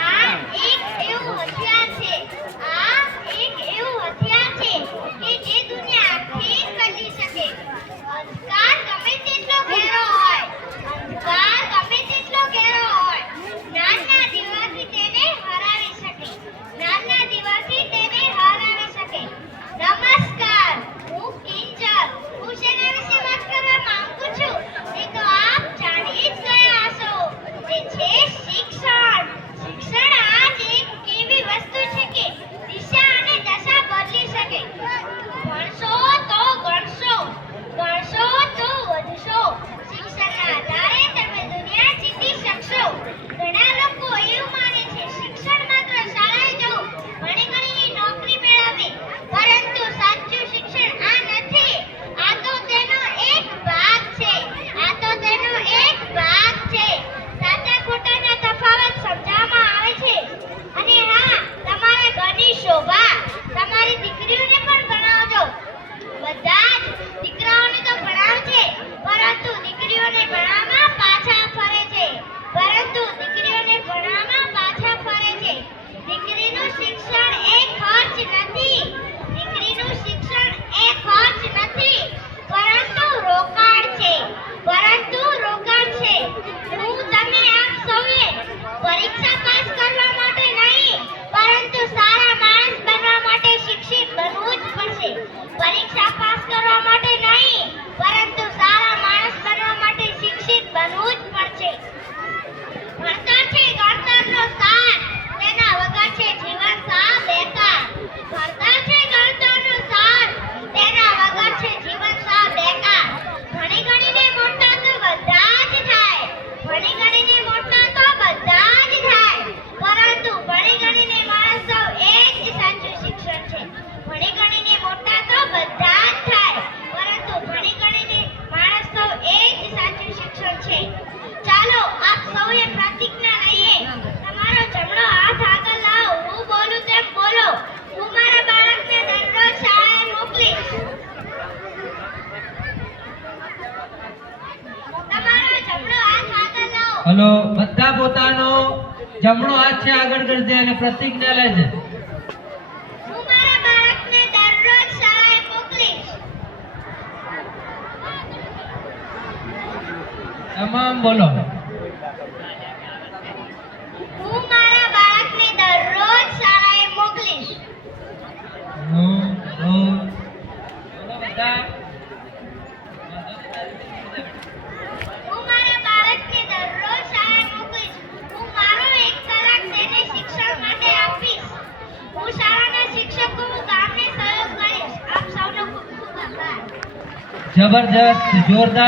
આ એક એવું હથિયાર છે કે જે દુનિયા આખી બદલી શકે. અંધકાર ગમે તેટલો ઘેરો હોય, નાના દીવાથી તેને હરાવી શકે. નમસ્કાર, હું કિંજલ. હું શેના વિશે વાત કરવા માંગુ છું તે તો આપ જાણી જ ગયા હશો. તે છે શિક્ષણ. શિક્ષણ આજ એક એવી વસ્તુ છે કે દિશા અને દશા બદલી શકે. ભણશો તો ગણશો તો વધશો. શિક્ષણના આધારે તમે દુનિયા જીતી શકશો. ઘણા લોકો એવું માને છે શિક્ષણ માત્ર શાળાએ જવું, ભણી નોકરી મેળવવી, પરંતુ સાચું શિક્ષણ આ નથી. આ તો તેનો એક ભાગ છે. સાચા ખોટાના તફાવત સમજાવવામાં આવે છે. અને હા, તમારા ઘરની શોભા તમારી દીકરીઓને પણ ભણાવજો. બધા જ દીકરાઓને તો ભણાવે છે, પરંતુ દીકરીઓને ભણવામાં પાછા ફરે છે. દીકરીનું શિક્ષણ એ ખર્ચ નથી, પરંતુ રોકાણ છે. હું તમને આપ સૌએ પરીક્ષા પાસ કરવા માટે નહીં, પરંતુ સારા માણસ બનવા માટે શિક્ષિત બનવું જ પડશે. પરીક્ષા પાસ કરવા માટે નહીં, પરંતુ સારા માણસ બનવા માટે શિક્ષિત બનવું જ પડશે. ભણતર છે ગણતરનો સાર, તેના વગર છે જીવન સાવ બેકાર. ભણી ગણીને મોટા તો બધા જ થાય, પરંતુ ભણી ગણીને માણસ સૌ એ જ સાચું શિક્ષણ છે. ભણી ગણીને મોટા તો બધા જ થાય, પરંતુ ભણી ગણીને માણસ સૌ એ જ સાચું શિક્ષણ છે. ચાલો આપ સૌએ પ્રતિજ્ઞા લઈએ. તમારો જમણો હાથ આગળ લાવો. હું બોલું તેમ બોલો. હું મારા બાળકને દરરોજ શાળાએ મોકલીશ. તમારો જમણો હાથ આગળ લાવો. હલો, બધા પોતાનો જમણો હાથ છે આગળ કરજે અને પ્રતિજ્ઞા લેજે. હું મારા બાળકને દરરોજ શાળાએ મોકલીશ. તમામ બોલો. હું મારા બાળકને દરરોજ શાળાએ મોકલીશ. બોલો બધા. હું મારા બાળકને દરરોજ શાળાએ મોકલીશ. હું મારો 1 કલાક તેને શિક્ષણ માટે આપીશ. હું શાળાના શિક્ષકો ગામને સહયોગ કરીશ. આપ સૌનો ખૂબ ખૂબ આભાર. જબરજસ્ત, જોરદાર.